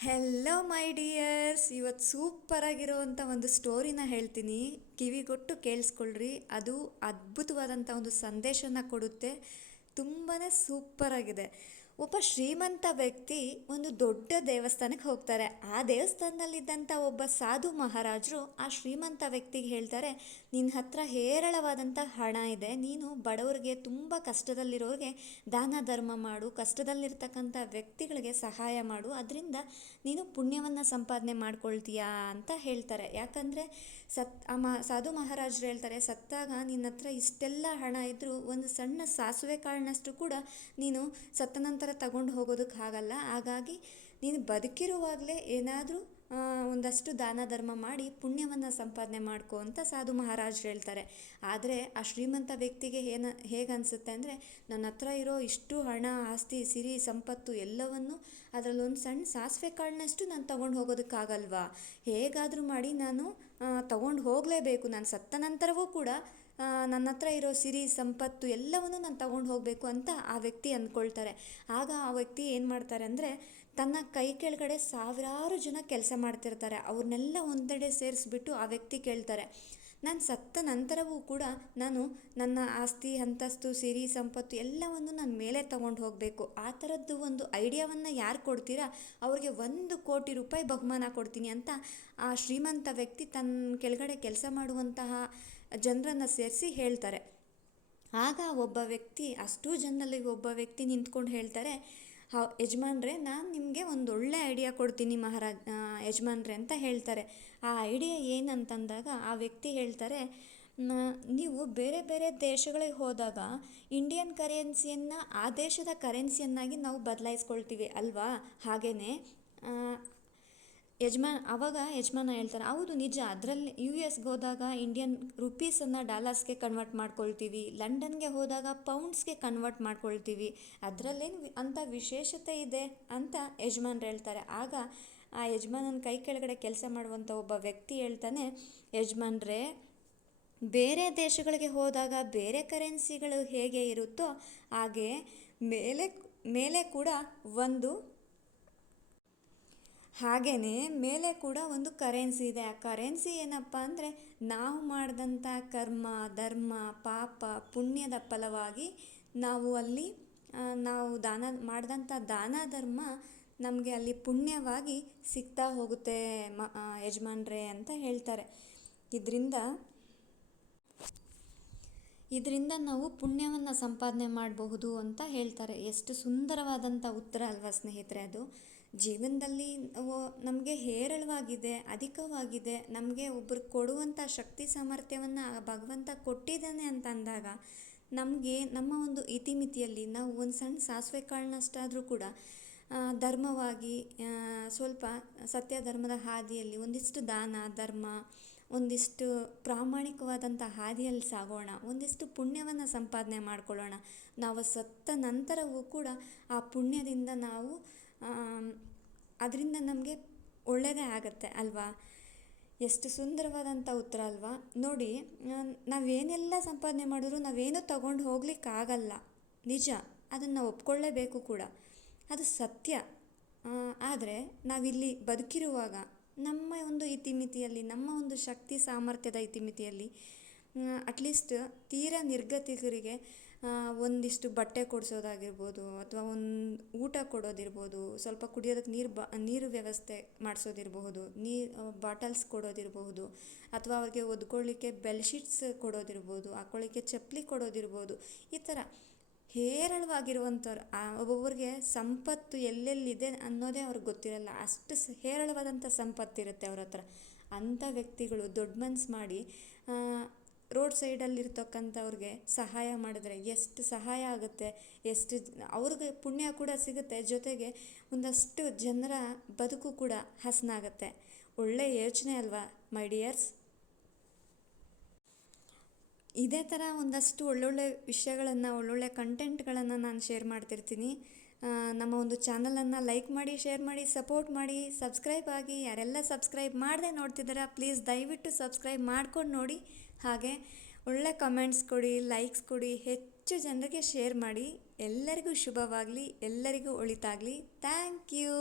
Hello my dears ಇವತ್ತು super ಆಗಿರೋವಂಥ ಒಂದು ಸ್ಟೋರಿನ ಹೇಳ್ತೀನಿ. ಕಿವಿಗೊಟ್ಟು ಕೇಳಿಸ್ಕೊಳ್ರಿ. ಅದು ಅದ್ಭುತವಾದಂಥ ಒಂದು ಸಂದೇಶನ ಕೊಡುತ್ತೆ. ತುಂಬಾ ಸೂಪರ್ ಆಗಿದೆ. ಒಬ್ಬ ಶ್ರೀಮಂತ ವ್ಯಕ್ತಿ ಒಂದು ದೊಡ್ಡ ದೇವಸ್ಥಾನಕ್ಕೆ ಹೋಗ್ತಾರೆ. ಆ ದೇವಸ್ಥಾನದಲ್ಲಿದ್ದಂಥ ಒಬ್ಬ ಸಾಧು ಮಹಾರಾಜರು ಆ ಶ್ರೀಮಂತ ವ್ಯಕ್ತಿಗೆ ಹೇಳ್ತಾರೆ ನಿನ್ನ ಹತ್ರ ಹೇರಳವಾದಂಥ ಹಣ ಇದೆ. ನೀನು ಬಡವರಿಗೆ ತುಂಬ ಕಷ್ಟದಲ್ಲಿರೋರಿಗೆ ದಾನ ಧರ್ಮ ಮಾಡು. ಕಷ್ಟದಲ್ಲಿರ್ತಕ್ಕಂಥ ವ್ಯಕ್ತಿಗಳಿಗೆ ಸಹಾಯ ಮಾಡು. ಅದರಿಂದ ನೀನು ಪುಣ್ಯವನ್ನು ಸಂಪಾದನೆ ಮಾಡ್ಕೊಳ್ತೀಯಾ? ಅಂತ ಹೇಳ್ತಾರೆ. ಯಾಕಂದರೆ ಸತ್, ಆ ಸಾಧು ಮಹಾರಾಜರು ಹೇಳ್ತಾರೆ, ಸತ್ತಾಗ ನಿನ್ನ ಹತ್ರ ಇಷ್ಟೆಲ್ಲ ಹಣ ಇದ್ದರೂ ಒಂದು ಸಣ್ಣ ಸಾಸುವೆ ಕಾಳಿನಷ್ಟು ಕೂಡ ನೀನು ಸತ್ತ ತಗೊಂಡು ಹೋಗೋದಕ್ಕೆ ಆಗಲ್ಲ ಹಾಗಾಗಿ ನೀನು ಬದುಕಿರುವಾಗಲೇ ಏನಾದರೂ ಒಂದಷ್ಟು ದಾನ ಧರ್ಮ ಮಾಡಿ ಪುಣ್ಯವನ್ನು ಸಂಪಾದನೆ ಮಾಡ್ಕೋ ಅಂತ ಸಾಧು ಮಹಾರಾಜರು ಹೇಳ್ತಾರೆ. ಆದರೆ ಆ ಶ್ರೀಮಂತ ವ್ಯಕ್ತಿಗೆ ಏನು ಹೇಗೆ ಅನಿಸುತ್ತೆ ಅಂದರೆ ನನ್ನ ಹತ್ರ ಇರೋ ಇಷ್ಟು ಹಣ, ಆಸ್ತಿ, ಸಿರಿ, ಸಂಪತ್ತು ಎಲ್ಲವನ್ನು ಅದರಲ್ಲೊಂದು ಸಣ್ಣ ಸಾಸಿವೆ ಕಾಳಿನಷ್ಟು ನಾನು ತಗೊಂಡು ಹೋಗೋದಕ್ಕಾಗಲ್ವಾ? ಹೇಗಾದರೂ ಮಾಡಿ ನಾನು ತಗೊಂಡು ಹೋಗಲೇಬೇಕು. ನಾನು ಸತ್ತ ನಂತರವೂ ಕೂಡ ನನ್ನ ಹತ್ರ ಇರೋ ಸಿರಿ, ಸಂಪತ್ತು ಎಲ್ಲವನ್ನು ನಾನು ತಗೊಂಡು ಹೋಗಬೇಕು ಅಂತ ಆ ವ್ಯಕ್ತಿ ಅಂದ್ಕೊಳ್ತಾರೆ ಆಗ ಆ ವ್ಯಕ್ತಿ ಏನು ಮಾಡ್ತಾರೆ ಅಂದರೆ ತನ್ನ ಕೈ ಕೆಳಗಡೆ ಸಾವಿರಾರು ಜನ ಕೆಲಸ ಮಾಡ್ತಿರ್ತಾರೆ. ಅವ್ರನ್ನೆಲ್ಲ ಒಂದೆಡೆ ಸೇರಿಸ್ಬಿಟ್ಟು ಆ ವ್ಯಕ್ತಿ ಕೇಳ್ತಾರೆ. ನಾನು ಸತ್ತ ನಂತರವೂ ಕೂಡ ನಾನು ನನ್ನ ಆಸ್ತಿ, ಅಂತಸ್ತು, ಸಿರಿ, ಸಂಪತ್ತು ಎಲ್ಲವನ್ನು ನಾನು ಮೇಲೆ ತಗೊಂಡು ಹೋಗಬೇಕು. ಆ ಥರದ್ದು ಒಂದು ಐಡಿಯಾವನ್ನು ಯಾರು ಕೊಡ್ತೀರಾ? ಅವ್ರಿಗೆ ಒಂದು ಕೋಟಿ ರೂಪಾಯಿ ಬಹುಮಾನ ಕೊಡ್ತೀನಿ ಅಂತ ಆ ಶ್ರೀಮಂತ ವ್ಯಕ್ತಿ ತನ್ನ ಕೆಳಗಡೆ ಕೆಲಸ ಮಾಡುವಂತಹ ಜನರನ್ನು ಸೇರಿಸಿ ಹೇಳ್ತಾರೆ. ಆಗ ಒಬ್ಬ ವ್ಯಕ್ತಿ, ಅಷ್ಟೂ ಜನರಲ್ಲಿ ಒಬ್ಬ ವ್ಯಕ್ತಿ ನಿಂತ್ಕೊಂಡು ಹೇಳ್ತಾರೆ ಹ, ಯಜಮಾನ್ರೆ, ನಾನು ನಿಮಗೆ ಒಂದು ಒಳ್ಳೆ ಐಡಿಯಾ ಕೊಡ್ತೀನಿ ಮಹಾರಾಜ್ ಯಜಮಾನ್ರೆ ಅಂತ ಹೇಳ್ತಾರೆ. ಆ ಐಡಿಯಾ ಏನಂತಂದಾಗ ಆ ವ್ಯಕ್ತಿ ಹೇಳ್ತಾರೆ ನೀವು ಬೇರೆ ಬೇರೆ ದೇಶಗಳಿಗೆ ಹೋದಾಗ ಇಂಡಿಯನ್ ಕರೆನ್ಸಿಯನ್ನು ಆ ದೇಶದ ಕರೆನ್ಸಿಯನ್ನಾಗಿ ನಾವು ಬದಲಾಯಿಸ್ಕೊಳ್ತೀವಿ, ಅಲ್ವಾ? ಹಾಗೆಯೇ ಯಜಮಾನ್ ಆವಾಗ ಯಜಮಾನ ಹೇಳ್ತಾರೆ, ಹೌದು, ನಿಜ. ಅದರಲ್ಲಿ ಯು ಎಸ್ಗೆ ಹೋದಾಗ ಇಂಡಿಯನ್ ರುಪೀಸನ್ನು ಡಾಲರ್ಸ್ಗೆ ಕನ್ವರ್ಟ್ ಮಾಡ್ಕೊಳ್ತೀವಿ. ಲಂಡನ್ಗೆ ಹೋದಾಗ ಪೌಂಡ್ಸ್ಗೆ ಕನ್ವರ್ಟ್ ಮಾಡ್ಕೊಳ್ತೀವಿ. ಅದರಲ್ಲೇನು ಅಂಥ ವಿಶೇಷತೆ ಇದೆ, ಅಂತ ಯಜಮಾನ್ರು ಹೇಳ್ತಾರೆ. ಆಗ ಆ ಯಜಮಾನನ ಕೈ ಕೆಳಗಡೆ ಕೆಲಸ ಮಾಡುವಂಥ ಒಬ್ಬ ವ್ಯಕ್ತಿ ಹೇಳ್ತಾನೆ, ಯಜಮಾನ್ರೇ, ಬೇರೆ ದೇಶಗಳಿಗೆ ಹೋದಾಗ ಬೇರೆ ಕರೆನ್ಸಿಗಳು ಹೇಗೆ ಇರುತ್ತೋ ಹಾಗೆ ಮೇಲೆ ಮೇಲೆ ಕೂಡ ಒಂದು ಹಾಗೆಯೇ ಮೇಲೆ ಕೂಡ ಒಂದು ಕರೆನ್ಸಿ ಇದೆ. ಆ ಕರೆನ್ಸಿ ಏನಪ್ಪ ಅಂದರೆ ನಾವು ಮಾಡಿದಂಥ ಕರ್ಮ, ಧರ್ಮ, ಪಾಪ, ಪುಣ್ಯದ ಫಲವಾಗಿ ನಾವು ಅಲ್ಲಿ ನಾವು ದಾನ ಮಾಡಿದಂಥ ದಾನ ಧರ್ಮ ನಮಗೆ ಅಲ್ಲಿ ಪುಣ್ಯವಾಗಿ ಸಿಗ್ತಾ ಹೋಗುತ್ತೆ ಮ ಯಜಮಾನ್ರೆ ಅಂತ ಹೇಳ್ತಾರೆ. ಇದರಿಂದ ಇದರಿಂದ ನಾವು ಪುಣ್ಯವನ್ನು ಸಂಪಾದನೆ ಮಾಡಬಹುದು ಅಂತ ಹೇಳ್ತಾರೆ. ಎಷ್ಟು ಸುಂದರವಾದಂಥ ಉತ್ತರ ಅಲ್ವಾ ಸ್ನೇಹಿತರೆ ಅದು. ಜೀವನದಲ್ಲಿ ನಮಗೆ ಹೇರಳವಾಗಿದೆ, ಅಧಿಕವಾಗಿದೆ, ನಮಗೆ ಒಬ್ಬರು ಕೊಡುವಂಥ ಶಕ್ತಿ ಸಾಮರ್ಥ್ಯವನ್ನು ಭಗವಂತ ಕೊಟ್ಟಿದ್ದಾನೆ ಅಂತ ಅಂದಾಗ ನಮಗೆ ನಮ್ಮ ಒಂದು ಇತಿಮಿತಿಯಲ್ಲಿ ನಾವು ಒಂದು ಸಣ್ಣ ಸಾಸಿವೆ ಕಾಳನ್ನಷ್ಟಾದರೂ ಕೂಡ ಧರ್ಮವಾಗಿ ಸ್ವಲ್ಪ ಸತ್ಯ ಧರ್ಮದ ಹಾದಿಯಲ್ಲಿ ಒಂದಿಷ್ಟು ದಾನ, ಧರ್ಮ ಒಂದಿಷ್ಟು ಪ್ರಾಮಾಣಿಕವಾದಂಥ ಹಾದಿಯಲ್ಲಿ ಸಾಗೋಣ, ಒಂದಿಷ್ಟು ಪುಣ್ಯವನ್ನು ಸಂಪಾದನೆ ಮಾಡ್ಕೊಳ್ಳೋಣ. ನಾವು ಸತ್ತ ನಂತರವೂ ಕೂಡ ಆ ಪುಣ್ಯದಿಂದ ನಾವು ಅದರಿಂದ ನಮಗೆ ಒಳ್ಳೆಯದೇ ಆಗುತ್ತೆ ಅಲ್ವಾ? ಎಷ್ಟು ಸುಂದರವಾದಂಥ ಉತ್ತರ ಅಲ್ವಾ? ನೋಡಿ ನಾವೇನೆಲ್ಲ ಸಂಪಾದನೆ ಮಾಡಿದ್ರು ನಾವೇನೂ ತಗೊಂಡು ಹೋಗ್ಲಿಕ್ಕಾಗಲ್ಲ. ನಿಜ, ಅದನ್ನು ಒಪ್ಕೊಳ್ಳೇಬೇಕು ಕೂಡ. ಅದು ಸತ್ಯ. ಆದರೆ ನಾವಿಲ್ಲಿ ಬದುಕಿರುವಾಗ ನಮ್ಮ ಒಂದು ಇತಿಮಿತಿಯಲ್ಲಿ, ನಮ್ಮ ಒಂದು ಶಕ್ತಿ ಸಾಮರ್ಥ್ಯದ ಇತಿಮಿತಿಯಲ್ಲಿ ಅಟ್ಲೀಸ್ಟ್ ತೀರ ನಿರ್ಗತಿಕರಿಗೆ ಒಂದಿಷ್ಟು ಬಟ್ಟೆ ಕೊಡಿಸೋದಾಗಿರ್ಬೋದು ಅಥವಾ ಒಂದು ಊಟ ಕೊಡೋದಿರ್ಬೋದು, ಸ್ವಲ್ಪ ಕುಡಿಯೋದಕ್ಕೆ ನೀರು ಬ, ನೀರು ವ್ಯವಸ್ಥೆ ಮಾಡಿಸೋದಿರಬಹುದು ನೀರು ಬಾಟಲ್ಸ್ ಕೊಡೋದಿರಬಹುದು, ಅಥವಾ ಅವ್ರಿಗೆ ಒದ್ಕೊಳ್ಳಿಕ್ಕೆ ಬೆಲ್ಶೀಟ್ಸ್ ಕೊಡೋದಿರ್ಬೋದು ಹಾಕ್ಕೊಳ್ಳಿಕ್ಕೆ ಚಪ್ಪಲಿ ಕೊಡೋದಿರ್ಬೋದು, ಈ ಥರ ಹೇರಳವಾಗಿರುವಂಥವ್ರು ಒಬ್ಬೊಬ್ಬರಿಗೆ ಸಂಪತ್ತು ಎಲ್ಲೆಲ್ಲಿದೆ ಅನ್ನೋದೇ ಅವ್ರಿಗೆ ಗೊತ್ತಿರಲ್ಲ. ಅಷ್ಟು ಹೇರಳವಾದಂಥ ಸಂಪತ್ತಿರುತ್ತೆ ಅವ್ರ ಹತ್ರ. ಅಂಥ ವ್ಯಕ್ತಿಗಳು ದೊಡ್ಡ ಮನ್ಸು ಮಾಡಿ ರೋಡ್ ಸೈಡಲ್ಲಿರ್ತಕ್ಕಂಥವ್ರಿಗೆ ಸಹಾಯ ಮಾಡಿದ್ರೆ ಎಷ್ಟು ಸಹಾಯ ಆಗುತ್ತೆ, ಎಷ್ಟು ಅವ್ರಿಗೆ ಪುಣ್ಯ ಕೂಡ ಸಿಗುತ್ತೆ, ಜೊತೆಗೆ ಒಂದಷ್ಟು ಜನರ ಬದುಕು ಕೂಡ ಹಸನಾಗುತ್ತೆ. ಒಳ್ಳೆಯ ಯೋಚನೆ ಅಲ್ವಾ, ಮೈ ಡಿಯರ್ಸ್? ಇದೇ ಥರ ಒಂದಷ್ಟು ಒಳ್ಳೊಳ್ಳೆ ವಿಷಯಗಳನ್ನು, ಒಳ್ಳೊಳ್ಳೆ ಕಂಟೆಂಟ್ಗಳನ್ನು ನಾನು ಶೇರ್ ಮಾಡ್ತಿರ್ತೀನಿ. ನಮ್ಮ ಒಂದು ಚಾನಲನ್ನು ಲೈಕ್ ಮಾಡಿ ಶೇರ್ ಮಾಡಿ ಸಪೋರ್ಟ್ ಮಾಡಿ ಸಬ್ಸ್ಕ್ರೈಬ್ ಆಗಿ ಯಾರೆಲ್ಲ ಸಬ್ಸ್ಕ್ರೈಬ್ ಮಾಡದೆ ನೋಡ್ತಿದ್ದೀರಾ ಪ್ಲೀಸ್ ದಯವಿಟ್ಟು ಸಬ್ಸ್ಕ್ರೈಬ್ ಮಾಡ್ಕೊಂಡು ನೋಡಿ. ಹಾಗೆ ಒಳ್ಳೆ ಕಮೆಂಟ್ಸ್ ಕೊಡಿ ಲೈಕ್ಸ್ ಕೊಡಿ, ಹೆಚ್ಚು ಜನರಿಗೆ ಶೇರ್ ಮಾಡಿ. ಎಲ್ಲರಿಗೂ ಶುಭವಾಗಲಿ, ಎಲ್ಲರಿಗೂ ಒಳಿತಾಗಲಿ. Thank you